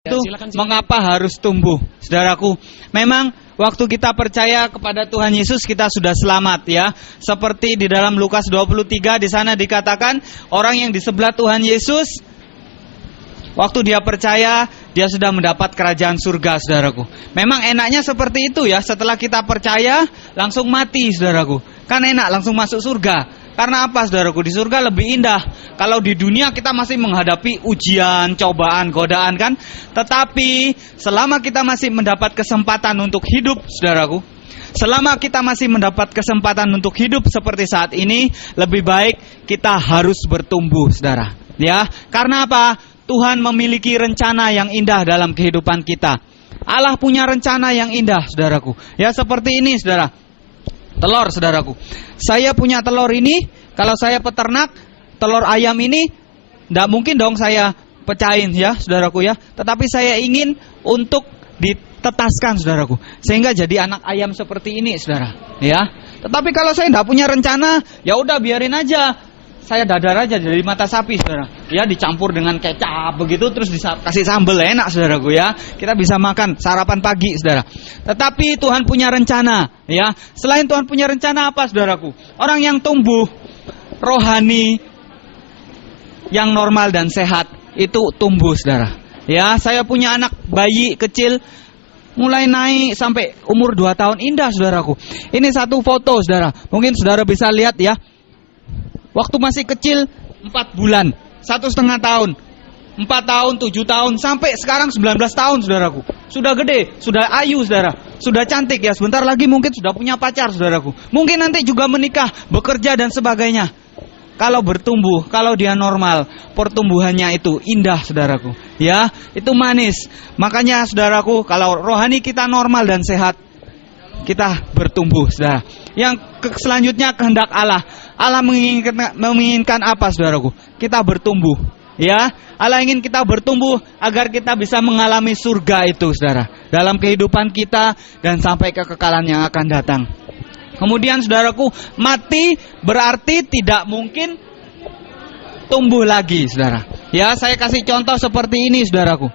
Itu mengapa harus tumbuh, saudaraku? Memang waktu kita percaya kepada Tuhan Yesus kita sudah selamat ya. Seperti di dalam Lukas 23 di sana dikatakan orang yang di sebelah Tuhan Yesus waktu dia percaya dia sudah mendapat kerajaan surga, saudaraku. Memang enaknya seperti itu ya, setelah kita percaya langsung mati, saudaraku. Kan enak langsung masuk surga. Karena apa, saudaraku? Di surga lebih indah. Kalau di dunia kita masih menghadapi ujian, cobaan, godaan kan. Tetapi selama kita masih mendapat kesempatan untuk hidup, saudaraku, selama kita masih mendapat kesempatan untuk hidup seperti saat ini, lebih baik kita harus bertumbuh, saudara. Ya, karena apa? Tuhan memiliki rencana yang indah dalam kehidupan kita. Allah punya rencana yang indah, saudaraku. Ya, seperti ini, saudara. Telur, saudaraku. Saya punya telur ini, kalau saya peternak, telur ayam ini, tidak mungkin dong saya pecahin ya, saudaraku ya. Tetapi saya ingin untuk ditetaskan, saudaraku. Sehingga jadi anak ayam seperti ini, saudara. Ya. Tetapi kalau saya tidak punya rencana, ya udah biarin aja. Saya dadar aja dari mata sapi, saudara. Ya, dicampur dengan kecap begitu, terus dikasih sambal, enak, saudaraku ya. Kita bisa makan sarapan pagi, saudara. Tetapi Tuhan punya rencana, ya. Selain Tuhan punya rencana apa, saudaraku? Orang yang tumbuh rohani, yang normal dan sehat, itu tumbuh, saudara. Ya, saya punya anak bayi kecil, mulai naik sampai umur 2 tahun, indah, saudaraku. Ini satu foto, saudara. Mungkin saudara bisa lihat ya. Waktu masih kecil 4 bulan, 1,5 tahun, 4 tahun, 7 tahun, sampai sekarang 19 tahun, saudaraku. Sudah gede, sudah ayu, saudara. Sudah cantik ya, sebentar lagi mungkin sudah punya pacar, saudaraku. Mungkin nanti juga menikah, bekerja dan sebagainya. Kalau bertumbuh, kalau dia normal, pertumbuhannya itu indah, saudaraku. Ya, itu manis. Makanya, saudaraku, kalau rohani kita normal dan sehat, kita bertumbuh, saudara. Yang selanjutnya kehendak Allah. Allah menginginkan apa, saudaraku? Kita bertumbuh. Ya, Allah ingin kita bertumbuh agar kita bisa mengalami surga itu, saudara. Dalam kehidupan kita dan sampai kekekalan yang akan datang. Kemudian, saudaraku, mati berarti tidak mungkin tumbuh lagi, saudara. Ya, saya kasih contoh seperti ini, saudaraku.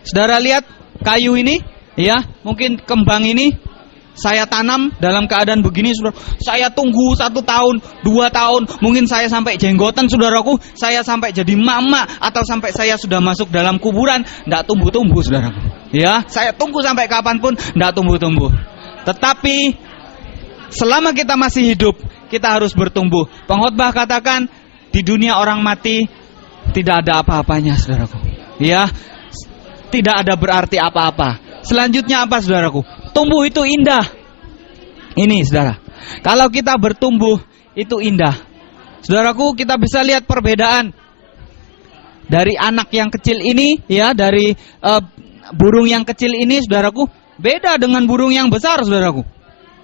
Saudara lihat kayu ini, ya, mungkin kembang ini. Saya tanam dalam keadaan begini, saudara. Saya tunggu 1 tahun, 2 tahun, mungkin saya sampai jenggotan, saudaraku. Saya sampai jadi mama atau sampai saya sudah masuk dalam kuburan, tidak tumbuh-tumbuh, saudaraku. Ya, saya tunggu sampai kapanpun, tidak tumbuh-tumbuh. Tetapi selama kita masih hidup, kita harus bertumbuh. Pengkhotbah katakan di dunia orang mati tidak ada apa-apanya, saudaraku. Ya, tidak ada berarti apa-apa. Selanjutnya apa, saudaraku? Tumbuh itu indah. Ini, saudara. Kalau kita bertumbuh itu indah. Saudaraku, kita bisa lihat perbedaan dari anak yang kecil ini, ya, dari burung yang kecil ini, saudaraku, beda dengan burung yang besar, saudaraku.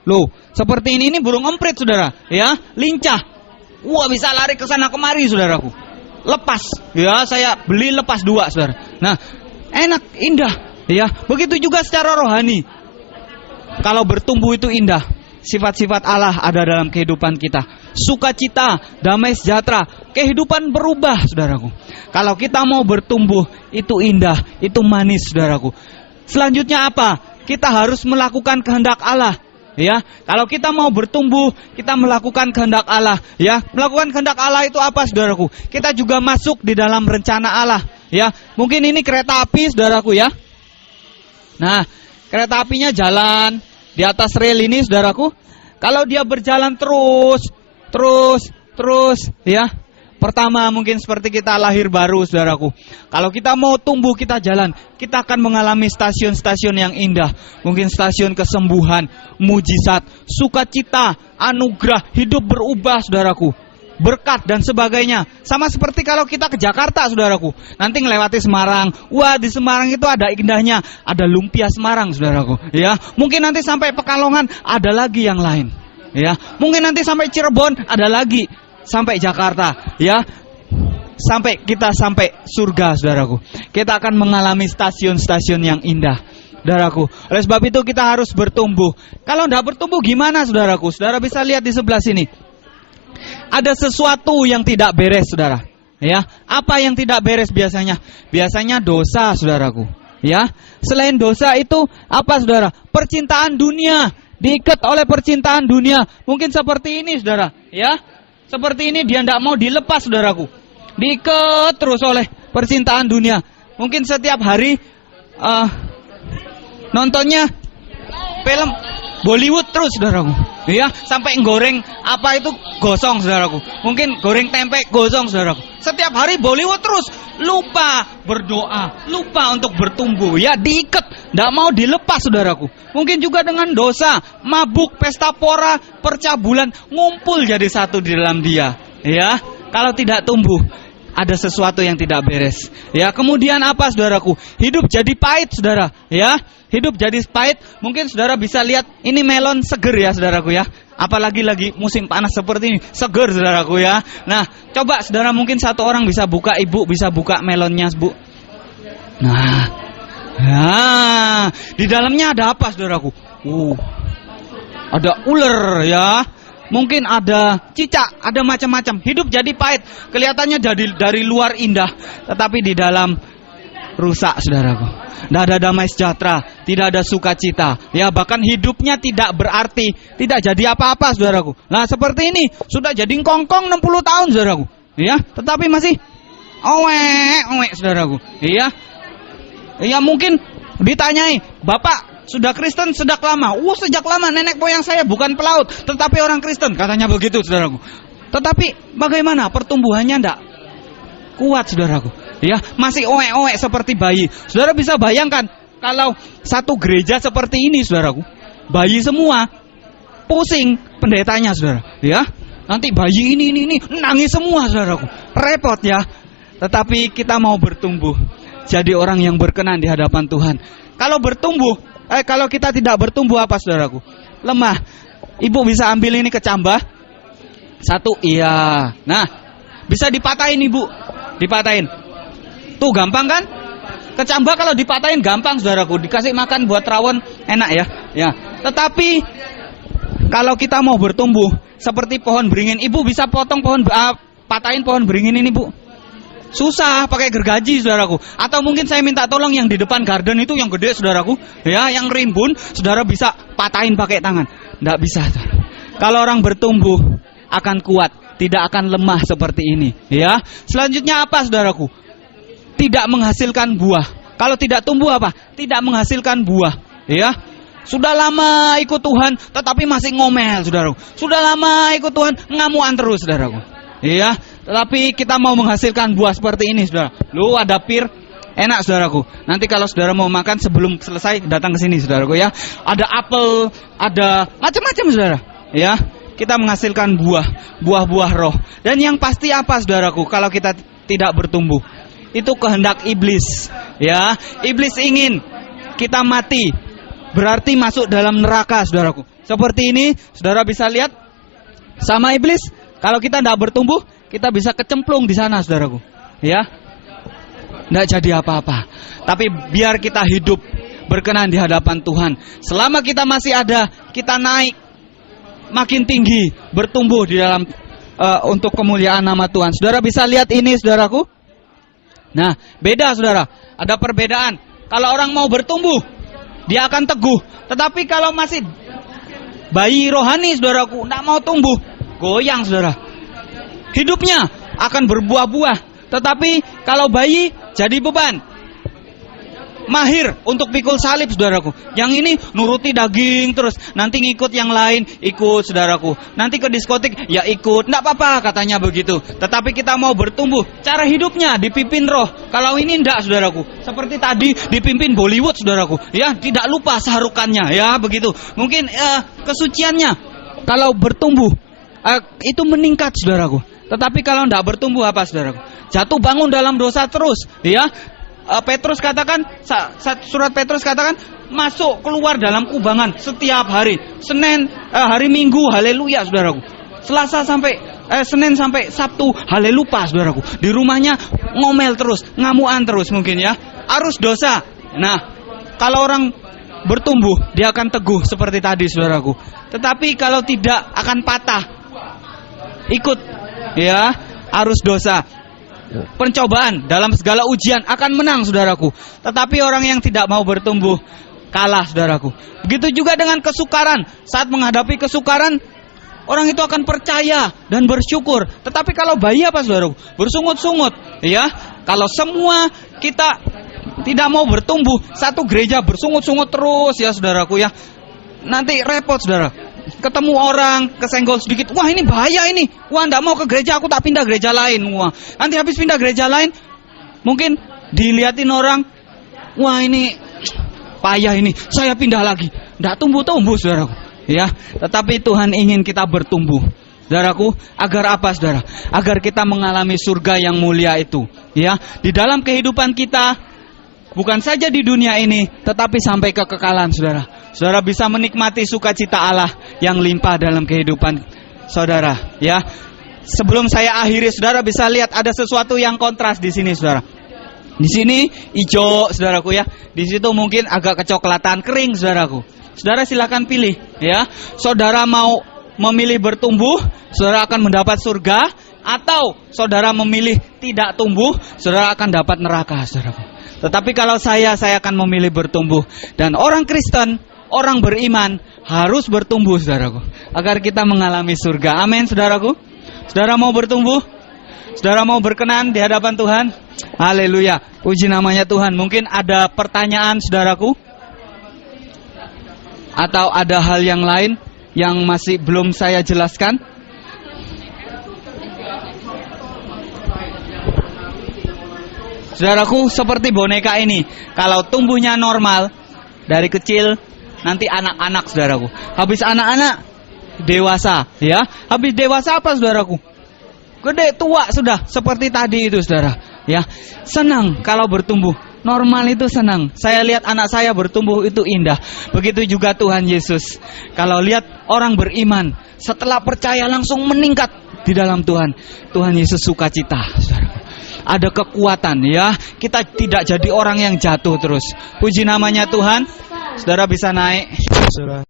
Loh, seperti ini burung emprit, saudara, ya, lincah. Wah, bisa lari ke sana kemari, saudaraku. Lepas, ya, saya beli lepas 2, saudara. Nah, enak, indah, ya. Begitu juga secara rohani. Kalau bertumbuh itu indah. Sifat-sifat Allah ada dalam kehidupan kita. Sukacita, damai sejahtera, kehidupan berubah, saudaraku. Kalau kita mau bertumbuh, itu indah, itu manis, saudaraku. Selanjutnya apa? Kita harus melakukan kehendak Allah. Ya, kalau kita mau bertumbuh, kita melakukan kehendak Allah. Ya, melakukan kehendak Allah itu apa, saudaraku? Kita juga masuk di dalam rencana Allah. Ya, mungkin ini kereta api, saudaraku ya. Nah, kereta apinya jalan di atas rel ini, saudaraku. Kalau dia berjalan terus, ya. Pertama mungkin seperti kita lahir baru, saudaraku. Kalau kita mau tumbuh, kita jalan. Kita akan mengalami stasiun-stasiun yang indah. Mungkin stasiun kesembuhan, mujizat, sukacita, anugerah, hidup berubah, saudaraku. Berkat dan sebagainya. Sama seperti kalau kita ke Jakarta, saudaraku. Nanti ngelewati Semarang. Wah, di Semarang itu ada indahnya. Ada lumpia Semarang, saudaraku. Ya, mungkin nanti sampai Pekalongan ada lagi yang lain. Ya, mungkin nanti sampai Cirebon ada lagi. Sampai Jakarta, ya. Sampai surga, saudaraku. Kita akan mengalami stasiun-stasiun yang indah, saudaraku. Oleh sebab itu kita harus bertumbuh. Kalau tidak bertumbuh gimana, saudaraku? Saudara bisa lihat di sebelah sini. Ada sesuatu yang tidak beres, saudara. Ya, apa yang tidak beres biasanya? Biasanya dosa, saudaraku. Ya, selain dosa itu apa saudara? Percintaan dunia, diikat oleh percintaan dunia. Mungkin seperti ini saudara, ya. Seperti ini dia tidak mau dilepas saudaraku. Diikat terus oleh percintaan dunia. Mungkin setiap hari nontonnya film Bollywood terus saudaraku, ya, sampai goreng apa itu gosong saudaraku. Mungkin goreng tempe gosong saudaraku. Setiap hari Bollywood terus, lupa berdoa, lupa untuk bertumbuh, ya, diikat, tidak mau dilepas saudaraku. Mungkin juga dengan dosa, mabuk, pesta pora, percabulan, ngumpul jadi satu di dalam dia, ya. Kalau tidak tumbuh, ada sesuatu yang tidak beres. Ya, kemudian apa saudaraku? Hidup jadi pahit saudara, ya. Hidup jadi pahit. Mungkin saudara bisa lihat ini melon seger ya saudaraku ya. Apalagi lagi musim panas seperti ini, seger saudaraku ya. Nah, coba saudara mungkin satu orang bisa buka, ibu bisa buka melonnya, Bu. Nah, di dalamnya ada apa saudaraku? Ada ular ya. Mungkin ada cicak, ada macam-macam. Hidup jadi pahit. Kelihatannya dari luar indah, tetapi di dalam rusak saudaraku. Tidak ada damai sejahtera, tidak ada sukacita. Ya, bahkan hidupnya tidak berarti, tidak jadi apa-apa saudaraku. Nah, seperti ini sudah jadi kongkong 60 tahun saudaraku. Ya, tetapi masih owek saudaraku. Iya. Ya, mungkin ditanyai, "Bapak sudah Kristen sejak lama?" Sejak lama, nenek moyang saya bukan pelaut, tetapi orang Kristen, katanya begitu saudaraku. Tetapi bagaimana pertumbuhannya enggak kuat saudaraku? Ya, masih oek-oek seperti bayi. Saudara bisa bayangkan kalau satu gereja seperti ini saudaraku, bayi semua, pusing pendetanya saudara. Ya, nanti bayi ini nangis semua saudaraku, repot ya. Tetapi kita mau bertumbuh jadi orang yang berkenan di hadapan Tuhan. Kalau kita tidak bertumbuh apa saudaraku? Lemah. Ibu bisa ambil ini kecambah. Satu, iya. Nah, bisa dipatahin ibu. Dipatahin. Tuh gampang kan? Kecambah kalau dipatahin gampang saudaraku. Dikasih makan buat rawon enak ya. Ya. Tetapi kalau kita mau bertumbuh seperti pohon beringin, ibu bisa patahin pohon beringin ini, Bu. Susah, pakai gergaji saudaraku. Atau mungkin saya minta tolong yang di depan garden itu yang gede saudaraku, ya, yang rimbun, saudara bisa patahin pakai tangan. Tidak bisa. Kalau orang bertumbuh akan kuat, tidak akan lemah seperti ini, ya. Selanjutnya apa saudaraku? Tidak menghasilkan buah. Kalau tidak tumbuh apa? Tidak menghasilkan buah, ya. Sudah lama ikut Tuhan tetapi masih ngomel saudaraku. Sudah lama ikut Tuhan ngamuan terus saudaraku. Iya, tetapi kita mau menghasilkan buah seperti ini, saudara. Lu ada pir, enak saudaraku. Nanti kalau saudara mau makan sebelum selesai datang ke sini, saudaraku ya. Ada apel, ada macam-macam saudara. Ya, kita menghasilkan buah-buah roh. Dan yang pasti apa saudaraku? Kalau kita tidak bertumbuh, itu kehendak iblis. Ya, iblis ingin kita mati, berarti masuk dalam neraka, saudaraku. Seperti ini, saudara bisa lihat sama iblis. Kalau kita tidak bertumbuh, kita bisa kecemplung di sana, saudaraku. Ya, tidak jadi apa-apa. Tapi biar kita hidup berkenan di hadapan Tuhan. Selama kita masih ada, kita naik makin tinggi, bertumbuh di dalam untuk kemuliaan nama Tuhan. Saudara bisa lihat ini, saudaraku. Nah, beda saudara. Ada perbedaan. Kalau orang mau bertumbuh, dia akan teguh. Tetapi kalau masih bayi rohani, saudaraku, tidak mau tumbuh, goyang saudara. Hidupnya akan berbuah-buah. Tetapi kalau bayi jadi beban. Mahir untuk pikul salib, saudaraku. Yang ini nuruti daging terus. Nanti ngikut yang lain, ikut saudaraku. Nanti ke diskotik, ya ikut. Tidak apa-apa katanya begitu. Tetapi kita mau bertumbuh. Cara hidupnya dipimpin roh. Kalau ini tidak, saudaraku. Seperti tadi dipimpin Bollywood, saudaraku. Ya, tidak lupa sarukannya. Ya, begitu. Mungkin kesuciannya. Kalau bertumbuh, itu meningkat, saudaraku. Tetapi kalau tidak bertumbuh apa, saudaraku? Jatuh bangun dalam dosa terus. Ya. Petrus katakan, surat Petrus katakan, masuk keluar dalam kubangan setiap hari. Senin, hari Minggu, haleluya saudaraku. Selasa sampai Senin sampai Sabtu, haleluya saudaraku. Di rumahnya ngomel terus, ngamuan terus mungkin ya. Arus dosa. Nah, kalau orang bertumbuh, dia akan teguh seperti tadi saudaraku. Tetapi kalau tidak akan patah. Ikut ya arus dosa. pencobaan, dalam segala ujian akan menang, saudaraku. Tetapi orang yang tidak mau bertumbuh kalah, saudaraku. Begitu juga dengan kesukaran. Saat menghadapi kesukaran, orang itu akan percaya dan bersyukur. Tetapi kalau bayi apa, saudaraku? Bersungut-sungut, ya. Kalau semua kita tidak mau bertumbuh, satu gereja bersungut-sungut terus, ya saudaraku, ya. Nanti repot, saudara. Ketemu orang, kesenggol sedikit, wah ini bahaya ini. Wah, enggak mau ke gereja, aku tak pindah gereja lain. Wah, nanti habis pindah gereja lain, mungkin dilihatin orang, wah ini payah ini, saya pindah lagi. Enggak tumbuh-tumbuh, saudaraku. Ya, tetapi Tuhan ingin kita bertumbuh, saudaraku. Agar apa, saudara? Agar kita mengalami surga yang mulia itu. Ya, di dalam kehidupan kita, bukan saja di dunia ini, tetapi sampai kekekalan, saudara. Saudara bisa menikmati sukacita Allah yang limpah dalam kehidupan saudara. Ya, sebelum saya akhiri, saudara bisa lihat ada sesuatu yang kontras di sini, saudara. Di sini hijau, saudaraku, ya. Di situ mungkin agak kecoklatan, kering, saudaraku. Saudara silakan pilih, ya. Saudara mau memilih bertumbuh, saudara akan mendapat surga, atau saudara memilih tidak tumbuh, saudara akan dapat neraka, saudaraku. Tetapi kalau saya akan memilih bertumbuh. Dan orang Kristen, orang beriman harus bertumbuh, saudaraku, agar kita mengalami surga. Amin, saudaraku. Saudara mau bertumbuh? Saudara mau berkenan di hadapan Tuhan? Haleluya. Puji namanya Tuhan. Mungkin ada pertanyaan, saudaraku? Atau ada hal yang lain yang masih belum saya jelaskan? Saudaraku, seperti boneka ini, kalau tumbuhnya normal dari kecil, nanti anak-anak, saudaraku. Habis anak-anak, dewasa, ya. Habis dewasa apa, saudaraku? Gede, tua sudah, seperti tadi itu, saudara. Ya, senang kalau bertumbuh. Normal itu senang. Saya lihat anak saya bertumbuh itu indah. Begitu juga Tuhan Yesus. Kalau lihat orang beriman, setelah percaya langsung meningkat di dalam Tuhan. Tuhan Yesus sukacita, saudaraku. Ada kekuatan, ya. Kita tidak jadi orang yang jatuh terus. Puji namanya Tuhan. Saudara bisa naik. Saudara.